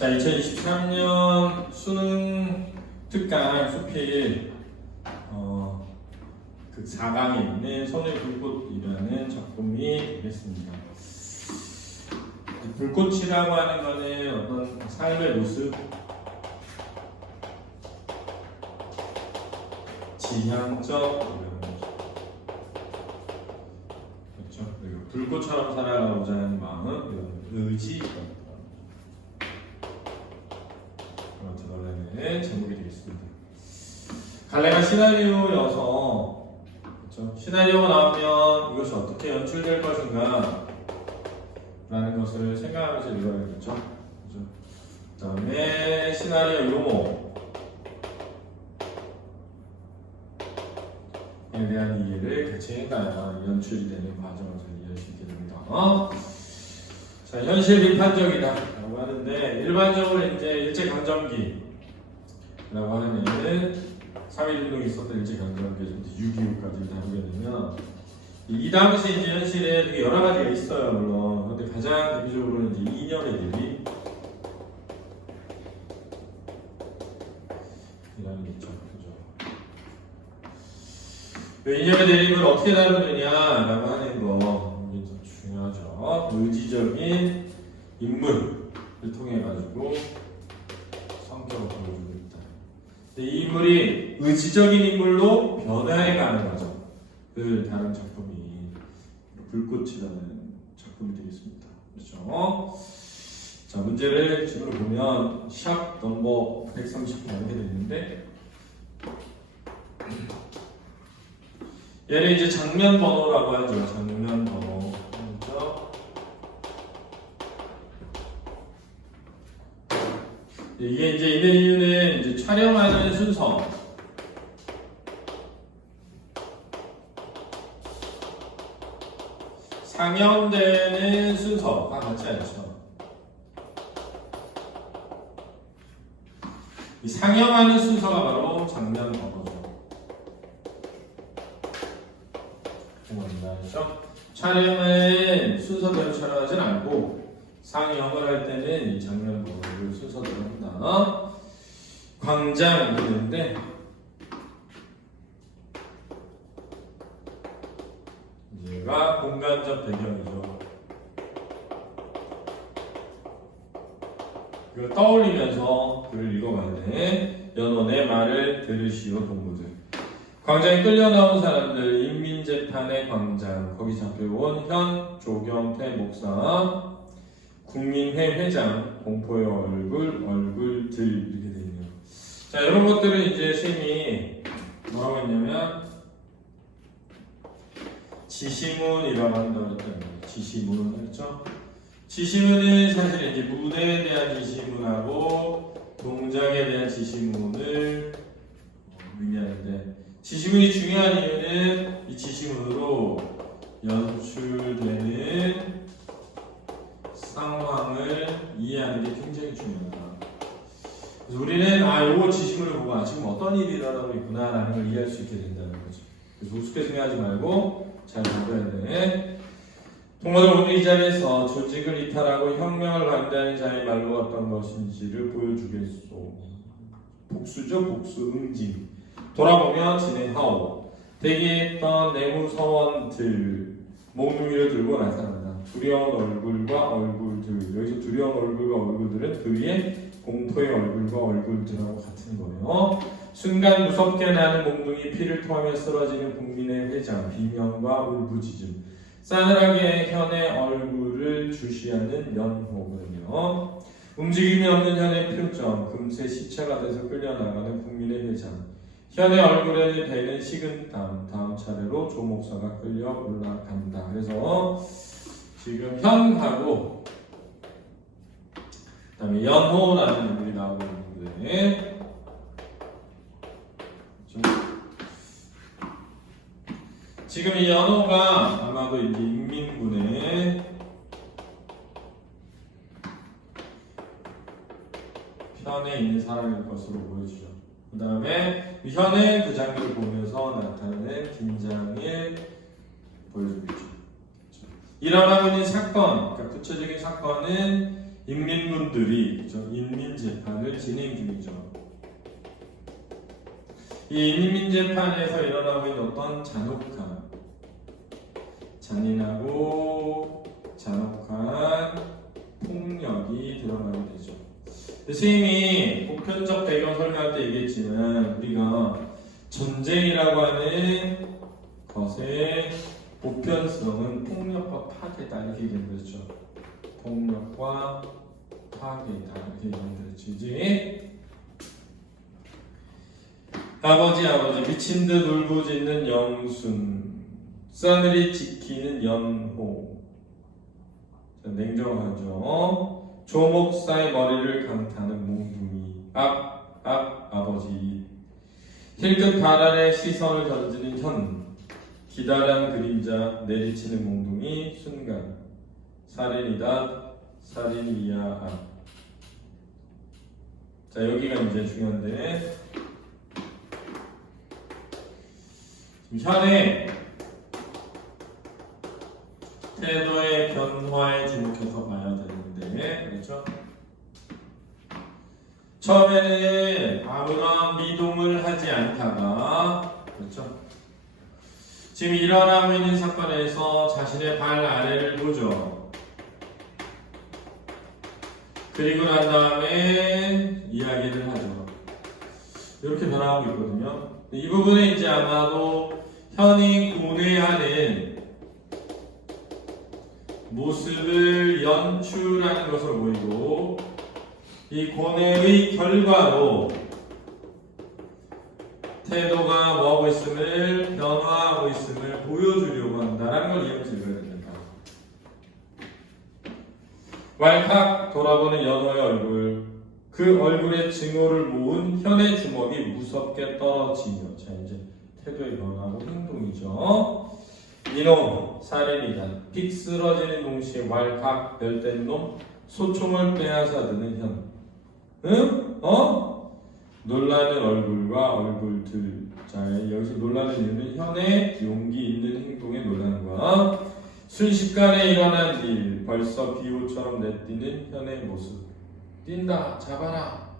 자, 2023년 수능 특강 수필 그 4강에 있는 손의 불꽃이라는 작품이 되겠습니다. 불꽃이라고 하는 것은 어떤 삶의 모습, 지향적 그렇죠. 그리고 불꽃처럼 살아가고자 하는 마음, 이런 의지 드러내는 제목이 되겠습니다. 갈래가 시나리오여서 그렇죠? 시나리오가 나오면 이것이 어떻게 연출될 것인가 라는 것을 생각하면서 읽어야겠죠. 그렇죠? 그 다음에 시나리오 요모에 대한 이해를 같이 해가야 연출이 되는 과정을 이해할 수 있게 됩니다. 자, 현실 비판적이다 라고 하는데, 일반적으로 이제 일제강점기 라고 하는 3.1운동이 있었던 일제강점기에서 6.25까지 다루게 되면, 이 당시 이제 현실에 되게 여러 가지가 있어요, 물론. 그런데 가장 대표적으로는 이제 이념의 대립 이라는 게 있죠. 그죠? 이념의 대립을 어떻게 다루느냐라고 하는 거, 이게 좀 중요하죠. 의지적인 인물을 통해 가지고 성격을 보여주고 있다. 이 인물이 의지적인 인물로 변화해가는 과정을 다룬 작품이 불꽃이라는 작품이 되겠습니다. 그렇죠? 자, 문제를 지금 보면 샵 넘버 138 이렇게 되는데, 얘를 이제 장면 번호라고 하죠. 장면 번호. 그렇죠? 이게 이제 이유는 이제 촬영하는 순서, 상영되는 순서가 같지 않죠. 이 상영하는 순서가 바로 장면 번호죠. 그렇죠? 촬영은 순서대로 촬영하진 않고 상영을 할 때는 이 장면 번호를 순서대로 한다. 광장이 되는데, 얘가 공간적 배경이죠. 이걸 떠올리면서 글을 읽어가야 돼. 연원의 말을 들으시오 동무들. 광장에 끌려나온 사람들, 인민재판의 광장, 거기 잡혀온 현, 조경태 목사, 국민회 회장, 공포의 얼굴들 이렇게 되네요. 자, 이런 것들은 이제 쌤이 뭐라고 했냐면 지시문이라고 한다고 했잖아요. 지시문, 그렇죠? 지시문은 사실 이제 무대에 대한 지시문하고 동작에 대한 지시문을 의미하는데, 지시문이 중요한 이유는 이 지시문으로 연출되는 상황을 이해하는 게 굉장히 중요하다. 그래서 우리는 요거 지시문을 보고 지금 어떤 일이 일어나고 있구나라는 걸 이해할 수 있게 된다는 거죠. 그래서 우습게 생각하지 말고 잘 읽어야 돼. 동무들 오늘 이 자리에서 조직을 이탈하고 혁명을 반대하는 자의 말로 어떤 것인지를 보여주겠소. 복수죠, 복수, 응징. 돌아보며 진행하오. 대기했던 내무서원들 몽둥이를 들고 나타난다. 두려운 얼굴과 얼굴들. 여기서 두려운 얼굴과 얼굴들은 그 위에 공포의 얼굴과 얼굴들하고 같은 거예요. 순간 무섭게 나는 몽둥이, 피를 토하며 쓰러지는 국민의 회장, 비명과 울부짖음, 싸늘하게 현의 얼굴을 주시하는 연호거든요. 움직임이 없는 현의 표정, 금세 시체가 돼서 끌려나가는 국민의 회장, 현의 얼굴에 배는 식은땀, 다음 차례로 조 목사가 끌려 올라간다. 그래서 지금 현하고 그 다음에 연호라는 인물이 나오고 있는데, 지금 이 연호가 아마도 이제 인민군의 편에 있는 사람일 것으로 보여주죠. 그 다음에 현의 그 장면을 보면서 나타나는 긴장을 보여주고 있죠. 일어나고 있는 사건, 그러니까 구체적인 사건은 인민군들이 인민재판을 진행 중이죠. 이 인민재판에서 일어나고 있는 어떤 잔인하고 잔혹한 폭력이 들어가게 되죠. 선생님이 보편적 배경 설명할 때 얘기했지만 우리가 전쟁이라고 하는 것의 보편성은 폭력과 파괴다 이렇게 얘기했죠. 폭력과 파괴다 이렇게 얘기했죠. 이제 아버지 미친 듯 울부짖는 영순 싸늘히 지키는 연호 냉정하죠. 조목사의 머리를 강타는 몽둥이 아버지 힐끗 발 아래 시선을 던지는 현 기다란 그림자 내리치는 몽둥이 순간 살인이다 살인이야 자 여기가 이제 중요한데 현의 태도의 변화에 주목해서 봐야 되는데 그렇죠? 처음에는 아무런 미동을 하지 않다가 그렇죠? 지금 일어나고 있는 사건에서 자신의 발 아래를 보죠. 그리고 난 다음에 이야기를 하죠. 이렇게 변화하고 있거든요. 이 부분은 이제 아마도 현이 고뇌하는 모습을 연출하는 것으로 보이고 이 고뇌의 결과로 태도가 뭐하고 있음을 변화하고 있음을 보여주려고 한다는 걸 이해해서 읽어야 됩니다. 왈칵 돌아보는 연호의 얼굴 그 얼굴에 증오를 모은 현의 주먹이 무섭게 떨어지며 자 이제 태도의 변화하고 행동이죠. 이놈 살인이다. 픽 쓰러지는 동시에 왈칵 별된 놈 소총을 빼앗아드는 현. 응? 놀라는 얼굴과 얼굴들. 자 여기서 놀라는 이유는 현의 용기 있는 행동에 놀라는 거야. 순식간에 일어난 일 벌써 비호처럼 내뛰는 현의 모습. 뛴다 잡아라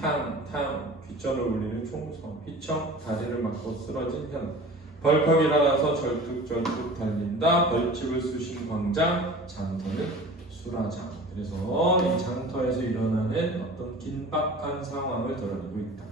탕탕 귓전을 울리는 총성 휘청 다리를 맞고 쓰러진 현 벌컥 일어나서 절뚝절뚝 달린다 벌집을 쑤신 광장 장터는 수라장 그래서 이 장터에서 일어나는 어떤 긴박한 상황을 드러내고 있다.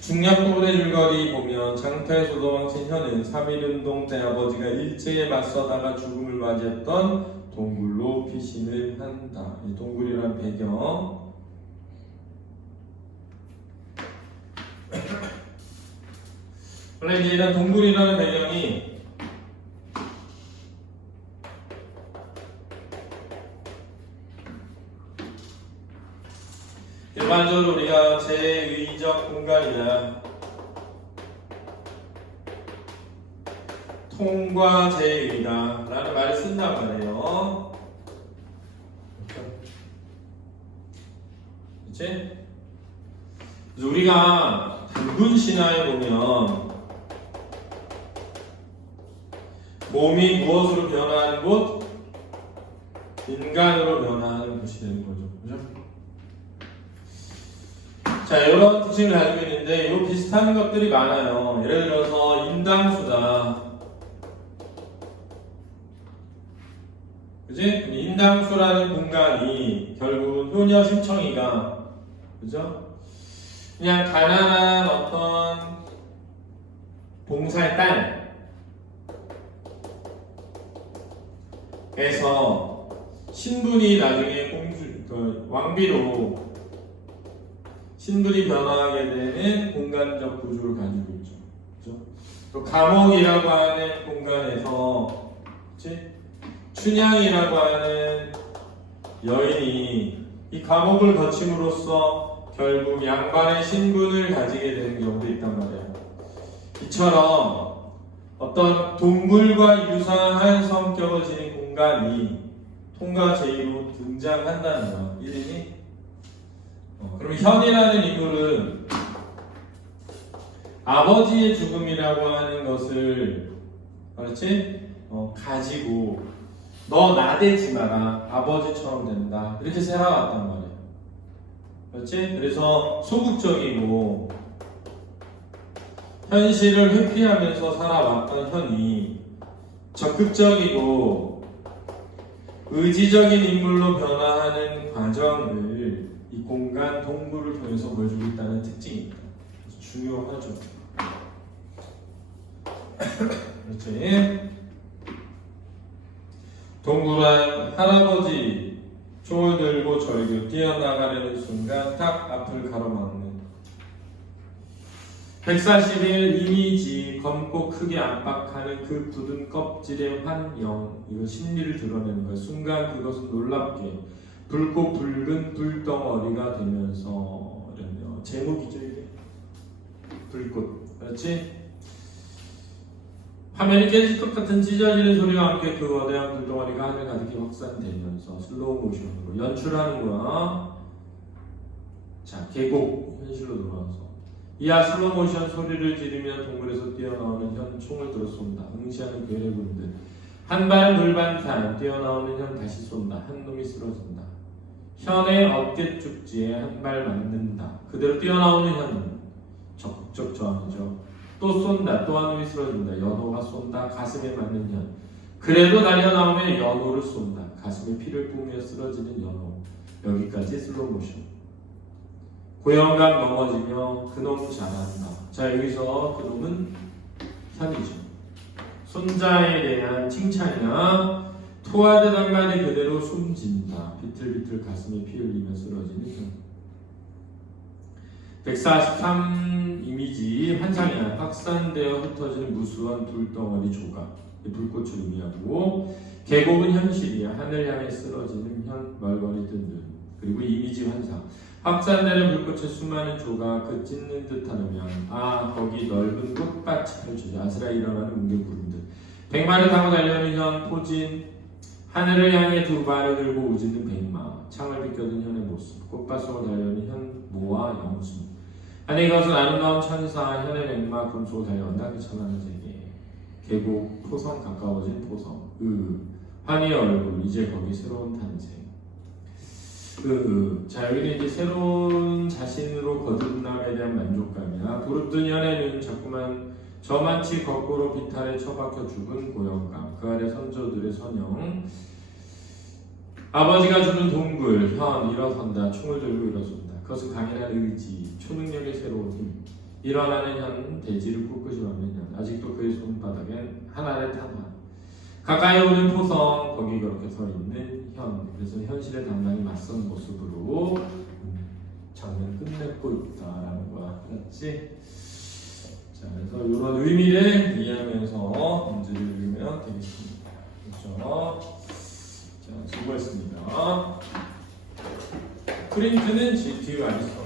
중략 부분의 줄거리 보면 장터에서 도망친 현은 3.1운동 때 아버지가 일제에 맞서다가 죽음을 맞이했던 동굴로 피신을 한다. 이 동굴이란 배경. 원래 이제 이런 동굴이라는 배경이 일반적으로 우리가 제의적 공간이나 통과 제의다 라는 말을 쓴단 말이에요. 그치? 그래서 우리가 단군 신화에 보면 몸이 무엇으로 변화하는 곳? 인간으로 변화하는 곳이 되는 거죠. 그죠? 자, 이런 특징을 가지고 있는데 이 비슷한 것들이 많아요. 예를 들어서 인당수다. 그지? 인당수라는 공간이 결국은 효녀 심청이가 그죠? 그냥 가난한 어떤 봉사의 딸에서 신분이 나중에 왕비로 신분이 변화하게 되는 공간적 구조를 가지고 있죠. 그죠? 또 감옥이라고 하는 공간에서 그치? 춘향이라고 하는 여인이 이 감옥을 거침으로써 결국 양반의 신분을 가지게 되는 경우도 있단 말이에요. 이처럼 어떤 동굴과 유사한 성격을 지닌 공간이 통과 제의로 등장한다는 거야. 이름이 그럼 현이라는 인물은 아버지의 죽음이라고 하는 것을 그렇지? 가지고 너 나대지 마라. 아버지처럼 된다. 이렇게 살아왔단 말이야. 그렇지? 그래서 소극적이고 현실을 회피하면서 살아왔던 현이 적극적이고 의지적인 인물로 변화하는 과정을 이 공간 동굴을 통해서 보여주고 있다는 특징입니다. 중요하죠. 그렇지? 동굴한 할아버지 총을 들고 저에게 뛰어나가려는 순간 딱 앞을 가로막는 141 이미지 검고 크게 압박하는 그 굳은 껍질의 환영, 이거 심리를 드러내는 거예요. 순간 그것은 놀랍게 붉고 붉은 불덩어리가 되면서 이랬네요. 제목이죠 이게. 불꽃. 그렇지? 화면이 깨질 것 같은 찢어지는 소리와 함께 그 거대한 불덩어리가 하늘 가득히 확산되면서 슬로우 모션으로 연출하는 거야. 자, 계곡 현실로 돌아와서 이하 슬로우 모션 소리를 지르며 동굴에서 뛰어나오는 현 총을 들어 쏜다. 응시하는 괴뢰 군들. 한 발 물반탄 뛰어나오는 현 다시 쏜다. 한 놈이 쓰러진다. 현의 어깨 쪽지에 한 발 맞는다. 그대로 뛰어나오는 현은 적극적 저항이죠. 또 쏜다. 또 한 놈이 쓰러진다. 연호가 쏜다. 가슴에 맞는 현. 그래도 달려나오면 연호를 쏜다. 가슴에 피를 뿜으며 쓰러지는 연호. 여기까지 슬로우 모션. 고영감 넘어지며 그놈 잘한다. 자, 여기서 그놈은 현이죠. 손자에 대한 칭찬이나 토하듯 한마디 그대로 숨진다. 비틀비틀 가슴에 피 흘리며 쓰러지는 현. 143 이미지 환상이야. 확산되어 흩어지는 무수한 불덩어리 조각. 불꽃을 의미하고 계곡은 현실이야. 하늘 향해 쓰러지는 현 멀거리 뜬 눈. 그리고 이미지 환상. 확산되는 불꽃의 수많은 조각, 그 찢는 듯한 음향. 아, 거기 넓은 꽃밭이 펼쳐져 아스라 일어나는 뭉게 구름들. 100마를 타고 달려오는 현 포진. 하늘을 향해 두 발을 들고 우짖는 백마. 창을 비껴든 현의 모습. 꽃밭 속을 달려오는 현 모와 영수. 아니 이것은 아름다운 천사. 현의 백마 금속을 달려온다. 그 천하는 세계. 계곡 포성 가까워진 포성. 환희의 얼굴. 이제 거기 새로운 탄생. 자, 여기는 이제 새로운 자신으로 거듭남에 대한 만족감이야. 부릅뜬 현에는 자꾸만 저만치 거꾸로 비탈에 처박혀 죽은 고영감. 그 아래 선조들의 선영. 아버지가 주는 동굴. 현 일어선다. 총을 들고 일어선다. 그것은 강인한 의지, 초능력의 새로운 힘. 일어나는 현, 대지를 꿋꿋이 막는 현. 아직도 그의 손바닥엔 하나의 탄환. 가까이 오는 포성, 거기 그렇게 서 있는 현. 그래서 현실에 당당히 맞선 모습으로 장면을 끝내고 있다라는 거야. 그렇지? 자, 그래서 이런 의미를 이해하면서 문제를 읽으면 되겠습니다. 그렇죠? 자, 수고했습니다. 프린트는 GTU 안 있어.